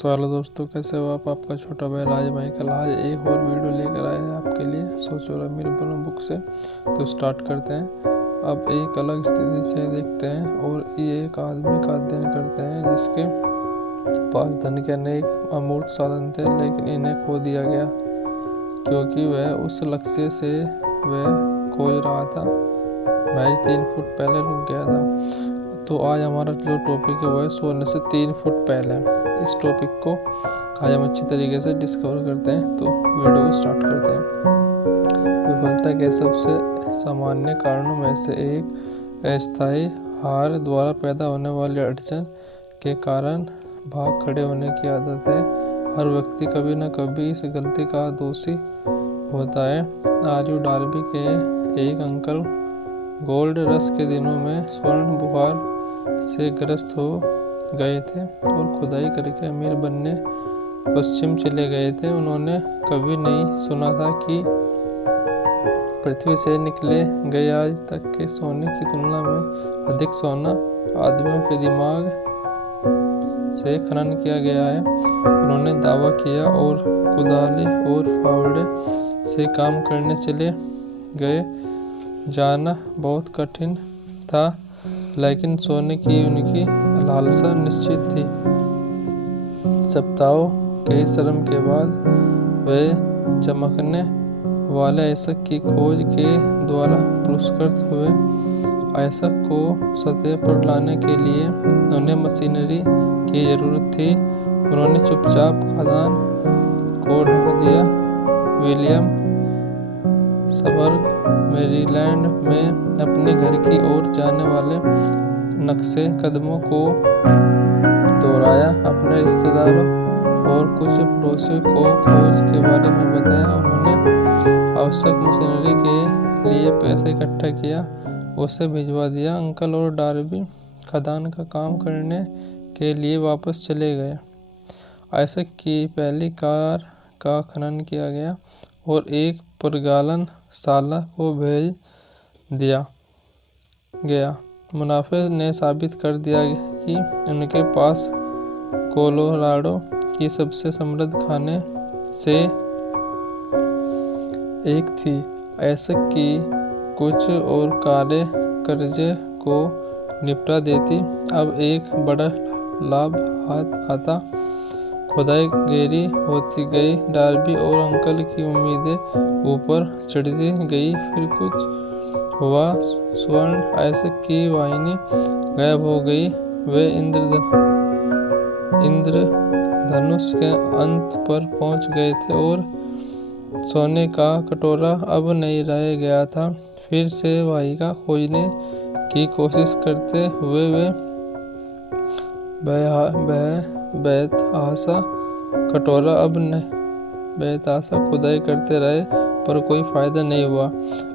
So hello दोस्तों, कैसे हो आप? आपका छोटा भाई राज भाई कल आज एक और वीडियो लेकर आए हैं आपके लिए सोचो रमीर बनो बुक से। तो स्टार्ट करते हैं। अब एक अलग स्थिति से देखते हैं और ये एक आदमी का अध्ययन करते हैं जिसके पास धन के अनेक अमूर्त साधन थे, लेकिन इन्हें खो दिया गया क्योंकि वह उस लक्ष्य से वह खो रहा था। महज 3 फुट पहले रुक गया था। तो आज हमारा जो टॉपिक है वो है सोने से 3 फुट पहले। इस टॉपिक को आज हम अच्छी तरीके से डिस्कवर करते हैं। तो वीडियो को स्टार्ट करते हैं। विफलता के सबसे सामान्य कारणों में से एक अस्थायी हार द्वारा पैदा होने वाली अड़चन के कारण भाग खड़े होने की आदत है। हर व्यक्ति कभी न कभी इस गलती का दोषी होता है। आर्यू डार्बी के एक अंकल गोल्ड रश के दिनों में स्वर्ण बुखार से ग्रस्त हो गए थे और खुदाई करके अमीर बनने पश्चिम चले गए थे। उन्होंने कभी नहीं सुना था कि पृथ्वी से निकले गए आज तक के सोने की तुलना में अधिक सोना आदमियों के दिमाग से खनन किया गया है। उन्होंने दावा किया और कुदाली और फावड़े से काम करने चले गए। जाना बहुत कठिन था, लेकिन सोने की उनकी लालसा निश्चित थी। सप्ताहों के श्रम के बाद वे चमकने वाले ऐसक की खोज के द्वारा पुरस्कृत हुए। ऐसक को सतह पर लाने के लिए उन्हें मशीनरी की जरूरत थी। उन्होंने चुपचाप खदान को ढा दिया। विलियम सबर्ग मैरीलैंड में अपने घर की ओर जाने वाले नक्शे कदमों को दोहराया। अपने रिश्तेदारों और कुछ पड़ोसियों को खोज के बारे में बताया। उन्होंने आवश्यक मशीनरी के लिए पैसे इकट्ठा किया, उसे भिजवा दिया। अंकल और डार्बी खदान का काम करने के लिए वापस चले गए। ऐसा की पहली कार का खनन किया गया और एक प्रगालन शाला को भेज दिया गया। मुनाफे ने साबित कर दिया कि उनके पास कोलोराडो की सबसे समृद्ध खाने से एक थी। ऐसा कि कुछ और कारे कर्जे को निपटा देती। अब एक बड़ा लाभ हाथ आता। खुदाई गहरी होती गई। डार्बी और अंकल की उम्मीदें ऊपर चढ़ती गई। फिर कुछ हुआ। स्वर्ण ऐसक की वाहिनी गायब हो गई। वे इंद्रधनुष के अंत पर पहुंच गए थे और सोने का कटोरा अब नहीं रह गया था। फिर से वाहिका खोजने की कोशिश करते हुए वे बेतहाशा कटोरा अब न बेतहाशा खुदाई करते रहे, पर कोई फायदा नहीं हुआ।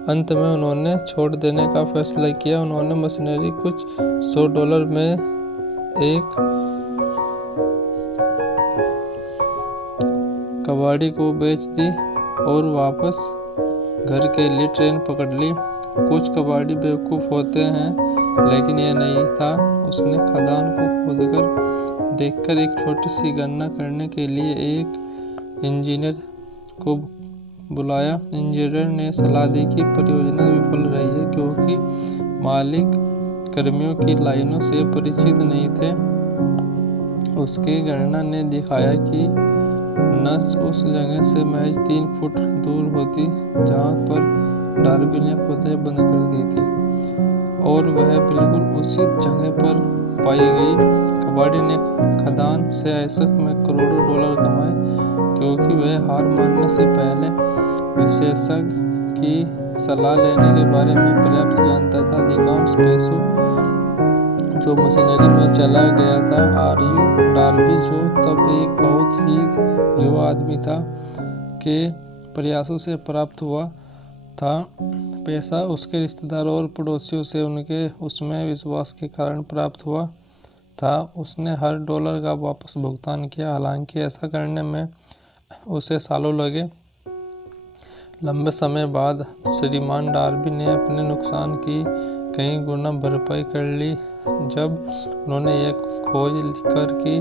अंत में उन्होंने छोड़ देने का फैसला किया। उन्होंने मशीनरी कुछ $100 में एक कबाड़ी को बेच दी और वापस घर के लिए ट्रेन पकड़ ली। कुछ कबाड़ी बेवकूफ़ होते हैं, लेकिन यह नहीं था। उसने खदान को खोदकर देखकर एक छोटी सी गणना करने के लिए एक इंजीनियर को बुलाया। इंजीनियर ने सलाह दी कि परियोजना विफल रही है क्योंकि मालिक कर्मियों की लाइनों से परिचित नहीं थे। उसकी गणना ने दिखाया कि नस उस जगह से महज 3 फुट दूर होती जहां पर डार्बी ने खुदाई बंद कर दी थी, और वह बिल्कुल उसी जगह पर पाई गई। कबाड़ी ने खदान से ऐसक में करोड़ों $, कमाए क्योंकि वह हार मानने से पहले विशेषज्ञ की सलाह लेने के बारे में पर्याप्त जानता था। अधिकांश पैसों जो मशीनरी में चला गया था। आर्यू डार्बी, जो तब एक बहुत ही युवा आदमी था, के प्रयासों से प्राप्त हुआ था। पैसा उसके रिश्तेदारों और पड़ोसियों से उनके उसमें विश्वास के कारण प्राप्त हुआ था। उसने हर $1 का वापस भुगतान किया। हालांकि ऐसा करने में उसे सालों लगे। लंबे समय बाद श्रीमान डार्बी ने अपने नुकसान की कई गुना भरपाई कर ली जब उन्होंने यह खोज कर कि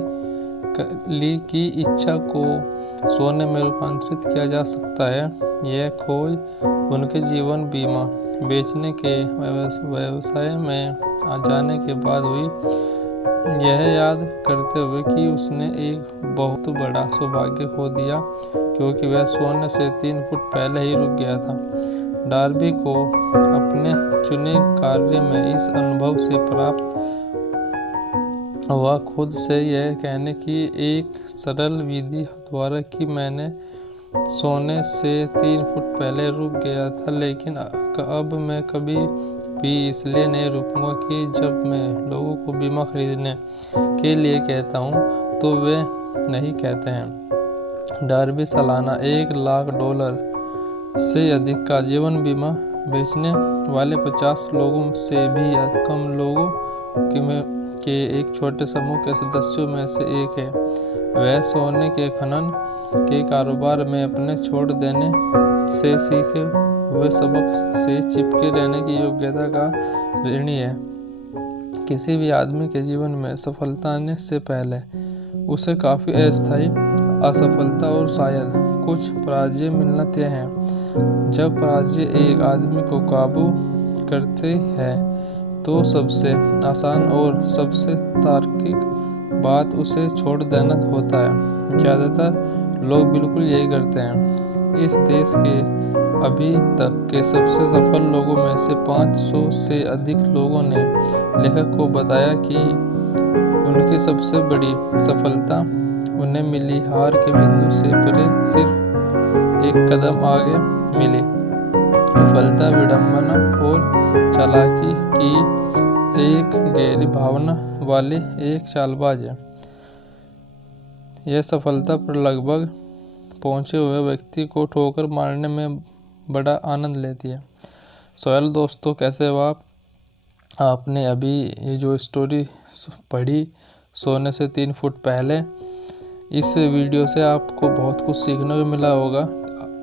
ली की इच्छा को सोने में रूपांतरित किया जा सकता है। यह खोज उनके जीवन बीमा बेचने के व्यवसाय में आ जाने के बाद हुई, यह याद करते हुए कि उसने एक बहुत बड़ा सौभाग्य खो दिया क्योंकि वह सोने से 3 फुट पहले ही रुक गया था। डार्बी को अपने चुने कार्य में इस अनुभव से प्राप्त हुआ खुद से यह कहने की एक सरल विधि द्वारा कि मैंने सोने से 3 फुट पहले रुक गया था, लेकिन अब मैं कभी भी इसलिए नहीं रुकूंगा कि जब मैं लोगों को बीमा खरीदने के लिए कहता हूँ तो वे नहीं कहते हैं। डार्बी सालाना $1,00,000 से अधिक का जीवन बीमा बेचने वाले 50 लोगों से भी कम लोगों के एक छोटे समूह के सदस्यों में से एक है। वह सोने के खनन के कारोबार में अपने छोड़ देने से सीखे हुए सबक से चिपके रहने की योग्यता का ऋणी है। किसी भी आदमी के जीवन में सफलता आने से पहले उसे काफी अस्थायी असफलता और शायद कुछ पराजय मिलना तय है। जब पराजय एक आदमी को काबू करते हैं तो सबसे आसान और सबसे तार्किक बात उसे छोड़ देना होता है। ज्यादातर लोग बिल्कुल यही करते हैं। इस देश के अभी तक के सबसे सफल लोगों में से 500 से अधिक लोगों ने लेखक को बताया कि उनकी सबसे बड़ी सफलता उन्हें मिली हार के बिंदु से परे सिर्फ एक कदम आगे मिली। विफलता विडंबना और चालाकी की एक गहरी भावना वाली एक चालबाज है। यह सफलता पर लगभग पहुंचे हुए व्यक्ति को ठोकर मारने में बड़ा आनंद लेती है। सोहेल दोस्तों, कैसे हो आप? आपने अभी ये जो स्टोरी पढ़ी सोने से 3 फुट पहले, इस वीडियो से आपको बहुत कुछ सीखने को मिला होगा।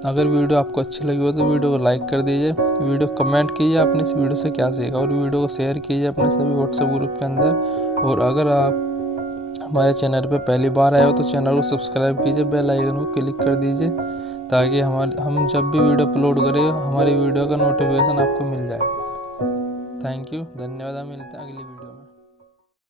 अगर वीडियो आपको अच्छी लगी हो तो वीडियो को लाइक कर दीजिए, वीडियो कमेंट कीजिए आपने इस वीडियो से क्या सीखा, और वीडियो को शेयर कीजिए अपने सभी व्हाट्सएप ग्रुप के अंदर। और अगर आप हमारे चैनल पे पहली बार आए हो तो चैनल को सब्सक्राइब कीजिए, बेल आइकन को क्लिक कर दीजिए ताकि हम जब भी वीडियो अपलोड करें हमारी वीडियो का नोटिफिकेशन आपको मिल जाए। थैंक यू, धन्यवाद। मिलते हैं अगली वीडियो।